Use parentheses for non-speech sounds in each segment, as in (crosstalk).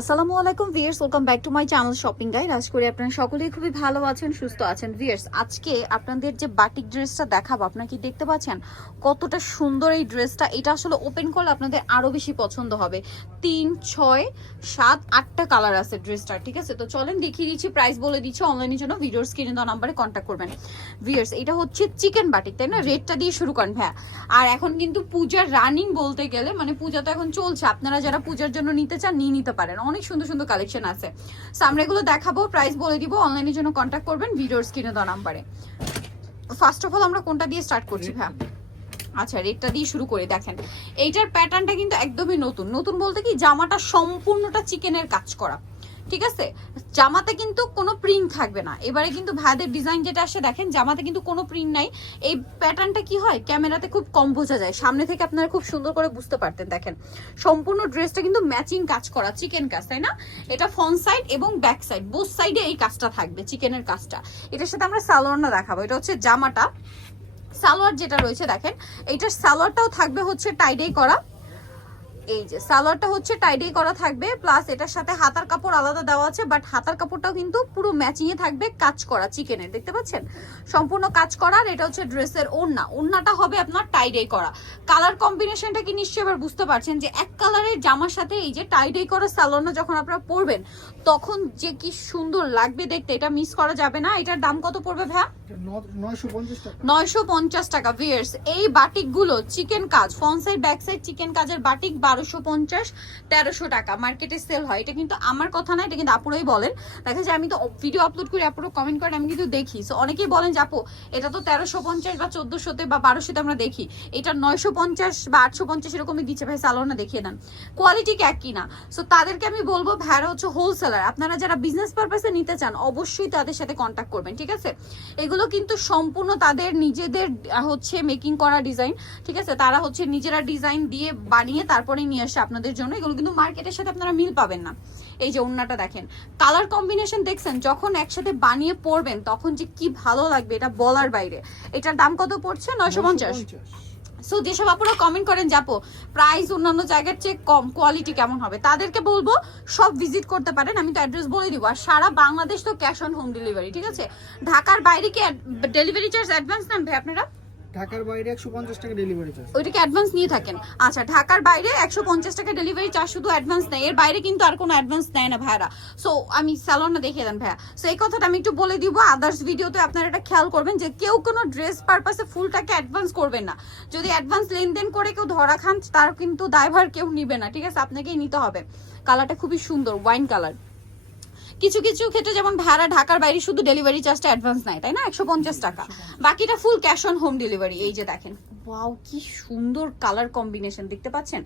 আসসালামু আলাইকুম viewers welcome back to my channel shopping guide. আজ করি আপনারা সকলেই খুবই ভালো আছেন, সুস্থ আছেন। ভিয়ার্স আজকে আপনাদের যে বাটিক ড্রেসটা দেখাবো, আপনারা কি দেখতে পাচ্ছেন? কতটা সুন্দর এই ড্রেসটা। এটা আসলে ওপেন করলে আপনাদের আরও বেশি পছন্দ হবে। তিন, ছয়, সাত, আটটা কালার আছে ড্রেসটা ঠিক আছে? তো চলেন দেখিয়ে দিচ্ছি প্রাইস বলে দিচ্ছি অনলাইনের জন্য ভিডিওর স্ক্রিনে দেওয়া নাম্বারে কন্ট্যাক্ট করবেন। ভিয়ার্স এটা হচ্ছে চিকেন বাটিক তাই না? রেটটা দিয়ে শুরু করেন হ্যাঁ আর এখন কিন্তু পূজার রানিং বলতে গেলে মানে পূজা তো এখন চলছে, আপনারা যারা পূজার জন্য নিতে চান, নিয়ে নিতে পারেন অনেক সুন্দর সুন্দর কালেকশন আছে। সো আমরা এগুলো দেখাবো প্রাইস বলে দিব অনলাইনের জন্য কন্ট্যাক্ট করবেন ভিডিওর স্ক্রিনে দেওয়া নাম্বারে ফার্স্ট অফ অল আমরা কোনটা দিয়ে স্টার্ট করছি হ্যাঁ আচ্ছা রেটটা দিয়ে শুরু করে দেখেন। এইটার প্যাটার্নটা কিন্তু একদমই নতুন। নতুন বলতে কি জামাটা সম্পূর্ণটা চিকেনের কাজ করা। ঠিক আছে? জামাতে কিন্তু কোনো প্রিন্ট থাকবে না। এবারে কিন্তু ভাইদের ডিজাইন যেটা আসে, দেখেন, জামাতে কিন্তু কোনো প্রিন্ট নাই। এই প্যাটার্নটা কি হয়? ক্যামেরাতে খুব কম বোঝা যায়। সামনে থেকে আপনারা খুব সুন্দর করে বুঝতে পারতেন, দেখেন। সম্পূর্ণ ড্রেসটা কিন্তু ম্যাচিং কাজ করা চিকেন কাজ, তাই না? এটা ফ্রন্ট সাইড এবং ব্যাক সাইড বোথ সাইডে এই কাজটা থাকবে চিকেনের কাজটা। এটার সাথে আমরা সালোয়ারটা দেখাবো, এটা হচ্ছে জামাটা। সালোয়ার যেটা রয়েছে, দেখেন, এইটার সালোয়ারটাও থাকবে হচ্ছে টাইডেই করা। এই যে সালোয়ারটা হচ্ছে টাইডেই করা থাকবে প্লাস এটার সাথে হাতার কাপড় আলাদা দেওয়া আছে বাট হাতার কাপড়টাও কিন্তু পুরো ম্যাচিং এ থাকবে কাজ করা চিকেনের দেখতে পাচ্ছেন? সম্পূর্ণ কাজ করা আর এটা হচ্ছে ড্রেসের ওড়না ওড়নাটা হবে আপনার টাইডেই করা। কালার কম্বিনেশনটা কি নিশ্চয়ই এবার বুঝতে পারছেন যে এক কালারের জামার সাথে এই যে টাইডেই করা সালোয়ারটা যখন আপনারা পরবেন তখন যে কি সুন্দর লাগবে দেখতে এটা মিস করা যাবে না। এটার দাম কত পড়বে ভাইয়া? নয়শো পঞ্চাশ টাকা। নয়শো পঞ্চাশ টাকা ভিয়ার্স এই বাটিকগুলো চিকেন কাজ front side back side chikan কাজের বাটিক বারোশো পঞ্চাশ, তেরোশো টাকা। মার্কেটে সেল হয়। এটা কিন্তু আমার কথা না, এটা কিন্তু আপুরাই বলেন। দেখা যায় আমি তো ভিডিও আপলোড করি আপুরো কমেন্ট করেন, আমি কিন্তু দেখি। সো অনেকেই বলেন যে এটা তো তেরোশো পঞ্চাশ বা চোদ্দশোতে বা বারোশোতে আমরা দেখি। এটা নয়শো পঞ্চাশ বা আটশো পঞ্চাশ এরকমই দিচ্ছে ভাই সালোনা দেখিয়ে দেন। কোয়ালিটি এক কিনা সো তাদেরকে আমি বলব, ভাইরা হচ্ছে হোলসেলার আপনারা যারা বিজনেস পারপাসে নিতে চান, অবশ্যই তাদের সাথে কন্ট্যাক্ট করবেন, ঠিক আছে? এগুলো কিন্তু সম্পূর্ণ তাদের নিজেদের হচ্ছে মেকিং করা ডিজাইন ঠিক আছে? তারা হচ্ছে নিজেরা ডিজাইন দিয়ে বানিয়ে তারপরে নিয়ে আসে আপনাদের জন্য। এগুলো কিন্তু মার্কেটের সাথে আপনারা মিল পাবেন না। এই যে ওন্নাটা দেখেন। কালার কম্বিনেশন দেখছেন যখন একসাথে বানিয়ে পরবেন তখন যে কি ভালো লাগবে এটা বলার বাইরে। এটার দাম কত পড়ছে? নয়শো পঞ্চাশ। সো যেসব আপনারা কমেন্ট করেন যাপো প্রাইস অন্যান্য জায়গার চেয়ে কম কোয়ালিটি কেমন হবে? তাদেরকে বলব সব ভিজিট করতে পারেন আমি তো অ্যাড্রেস বলে দিব। আর সারা বাংলাদেশ তো ক্যাশ অন হোম ডেলিভারি ঠিক আছে? ঢাকার বাইরে কি ডেলিভারি চার্জ অ্যাডভান্স নেন ভাই আপনারা? ঢাকার বাইরে একশো পঞ্চাশ টাকা ডেলিভারি চার্জ ওইটাকে অ্যাডভান্স নিয়ে থাকেন। আচ্ছা ঢাকার বাইরে একশো পঞ্চাশ টাকা ডেলিভারি চার্জ শুধু অ্যাডভান্স নেয়। এর বাইরে কিন্তু আর কোনো অ্যাডভান্স নেয় না ভাইরা সো আমি স্যালনটা দেখিয়ে দেন ভাইয়া। সো এই কথাটা আমি একটু বলে দিব। আদার্স ভিডিওতে আপনারা এটা খেয়াল করবেন যে কেউ কোনো ড্রেস পারপাসে ফুলটাকে অ্যাডভান্স করবেন না। যদি অ্যাডভান্স লেনদেন করে কেউ ধরা খান, তার কিন্তু দায়ভার কেউ নিবে না। ঠিক আছে? আপনাকেই নিতে হবে। কালারটা খুবই সুন্দর ওয়াইন কালার কিছু কিছু ক্ষেত্রে যেমন ভাড়া ঢাকার বাইরে শুধু ডেলিভারি চার্জটা অ্যাডভান্স নেয় তাই না? একশো পঞ্চাশ টাকা। বাকিটা full cash on home delivery এই যে দেখেন। ওয়াও কি সুন্দর কালার কম্বিনেশন দেখতে পাচ্ছেন?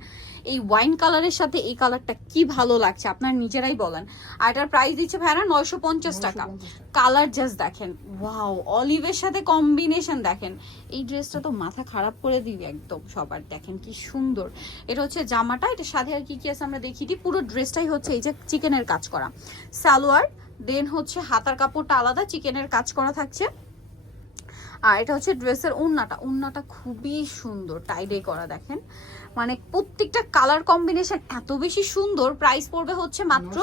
এই ওয়াইন কালারের সাথে এই কালারটা কি ভালো লাগছে আপনারা নিজেরাই বলেন। আর এটার প্রাইস দিচ্ছে ভাইরা নয়শো পঞ্চাশ টাকা। কালার জাস্ট দেখেন। ওয়াও অলিভের সাথে কম্বিনেশন দেখেন। এই ড্রেসটা তো মাথা খারাপ করে দিবে একদম সবার দেখেন কি সুন্দর। এটা হচ্ছে জামাটা এটা সাথে আর কি কি আছে আমরা দেখিয়ে দিই। পুরো ড্রেসটাই হচ্ছে এই যে চিকেনের কাজ করা। সালোয়ার দেন হচ্ছে হাতার কাপড়টা আলাদা, চিকেনের কাজ করা থাকছে। আর এটা হচ্ছে ড্রেসের ওড়নাটা ওড়নাটা খুবই সুন্দর টাইডে করা, দেখেন। মানে প্রত্যেকটা কালার কম্বিনেশন এত বেশি সুন্দর প্রাইস পড়বে হচ্ছে মাত্র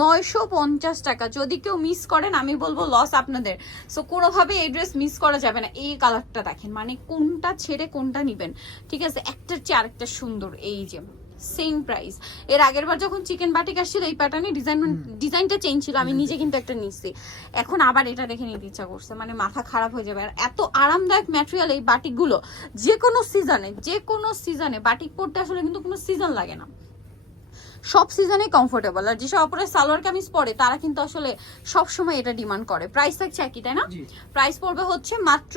নয়শো পঞ্চাশ টাকা। যদি কেউ মিস করেন, আমি বলব লস আপনাদের। সো কোনোভাবে এই ড্রেস মিস করা যাবে না। এই কালারটা দেখেন মানে কোনটা ছেড়ে কোনটা নিবেন। ঠিক আছে? একটার চেয়ে আরেকটা সুন্দর, এই যে। সেম প্রাইস এর আগের বার যখন চিকেন বাটিক আসছিল এই প্যাটার্নে ডিজাইন ডিজাইনটা চেঞ্জ ছিল। আমি নিজে কিন্তু একটা নিচ্ছি এখন আবার এটা দেখে নিতে ইচ্ছা করছে। মানে মাথা খারাপ হয়ে যাবে। আর এত আরামদায়ক ম্যাটেরিয়াল এই বাটিকগুলো যে কোনো সিজনে যে কোনো সিজনে বাটিক পরতে আসলে কিন্তু কোনো সিজন লাগে না। সব সিজনে কমফোর্টেবল আর যেসব অপরের সালোয়ার কামিজ পরে তারা কিন্তু আসলে সব সময় এটা ডিমান্ড করে। প্রাইস থাকছে একই তাই না? প্রাইস পড়বে হচ্ছে মাত্র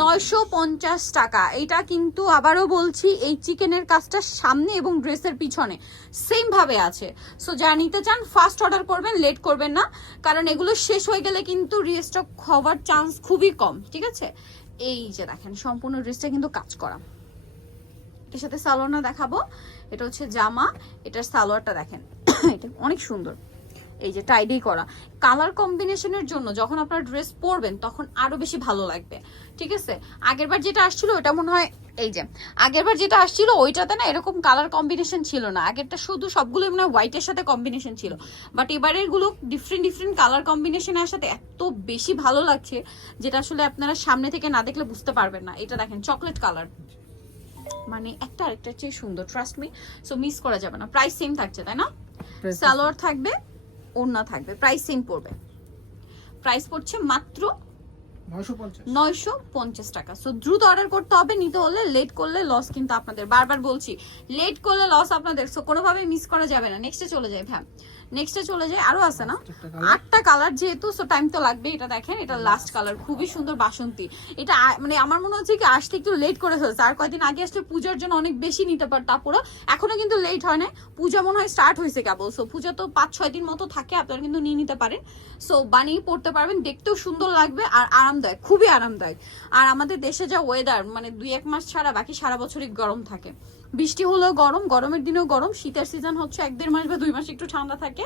নয়শো পঞ্চাশ। টাকা। এটা কিন্তু আবারও বলছি এই চিকেনের কাজটা সামনে এবং ড্রেসের পিছনে সেম ভাবে আছে। সো যা নিতে চান ফার্স্ট অর্ডার করবেন লেট করবেন না। কারণ এগুলো শেষ হয়ে গেলে কিন্তু রিস্টক হওয়ার চান্স খুবই কম ঠিক আছে? এই যে দেখেন সম্পূর্ণ ড্রেসটা কিন্তু কাজ করা। এটার সাথে সালোয়ারটা দেখাবো। এটা হচ্ছে জামা, এটার সালোয়ারটা দেখেন। (coughs) এটা অনেক সুন্দর। এই যে টাইডেই করা। কালার কম্বিনেশনের জন্য যখন আপনার ড্রেস পরবেন, তখন আরও বেশি ভালো লাগবে। ঠিক আছে? আগেরবার যেটা আসছিল ওটা মনে হয় এই যে, আগেরবার যেটা আসছিল, ওইটাতে না এরকম কালার কম্বিনেশন ছিল না। আগেরটা শুধু সবগুলো মনে হয় হোয়াইটের সাথে কম্বিনেশন ছিল। বাট এবারেরগুলো ডিফারেন্ট ডিফারেন্ট কালার কম্বিনেশনের সাথে এত বেশি ভালো লাগছে, যেটা আসলে আপনারা সামনে থেকে না দেখলে বুঝতে পারবেন না। এটা দেখেন চকলেট কালার মানে একটা আরেকটার চেয়ে সুন্দর ট্রাস্ট মি সো মিস করা যাবে না। প্রাইস সেম থাকছে তাই না? সালোয়ার থাকবে ওড়না থাকবে প্রাইস সেম পড়বে। প্রাইস পড়ছে মাত্র নয়শো পঞ্চাশ। টাকা। সো দ্রুত অর্ডার করতে হবে নিতে হলে লেট করলে লস কিন্তু আপনাদের। বারবার বলছি লেট করলে লস আপনাদের সো কোনোভাবে মিস করা যাবে না। নেক্সটে চলে যায় ভ্যাম নেক্সটে চলে যায় আরও আছে না? আটটা কালার যেহেতু সো টাইম তো লাগবে এটা দেখেন এটা লাস্ট কালার খুবই সুন্দর বাসন্তী। এটা মানে আমার মনে হচ্ছে কি আসতে একটু লেট করে ফেলছে। আর কয়েকদিন আগে আসলে পূজার জন্য অনেক বেশি নিতে পার তারপরে এখনও কিন্তু লেট হয় না পূজা মনে হয় স্টার্ট হয়েছে কেবল। সো পূজা তো পাঁচ ছয় দিন মতো থাকে আপনারা কিন্তু নিয়ে নিতে পারেন। সো বানিয়ে পড়তে পারবেন দেখতেও সুন্দর লাগবে আর আরামদায়ক খুবই আরামদায়ক। আর আমাদের দেশে যা ওয়েদার মানে দুই এক মাস ছাড়া বাকি সারা বছরই গরম থাকে। বৃষ্টি হলেও গরম গরমের দিনেও গরম শীতের সিজন হচ্ছে এক দেড় মাস বা দুই মাস একটু ঠান্ডা থাকে।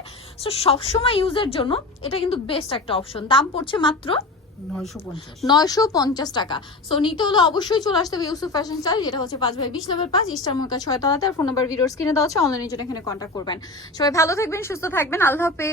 সো সবসময় ইউজের জন্য এটা কিন্তু বেস্ট একটা অপশন দাম পড়ছে মাত্র নয়শো পঞ্চাশ। টাকা। সো নিতে হলে অবশ্যই চলে আসতে হবে ইউসুফ ফ্যাশন স্টাইল যেটা হচ্ছে পাঁচ বাই বিশ লেভেল পাঁচ ইস্টার মোকা ছয় তলাতে আর ফোন নাম্বার ভিডিওস কিনে দেওয়া হচ্ছে অনলাইনে জন্য এখানে কন্ট্যাক্ট করবেন। সবাই ভালো থাকবেন সুস্থ থাকবেন। আল্লাহ হাফেজ।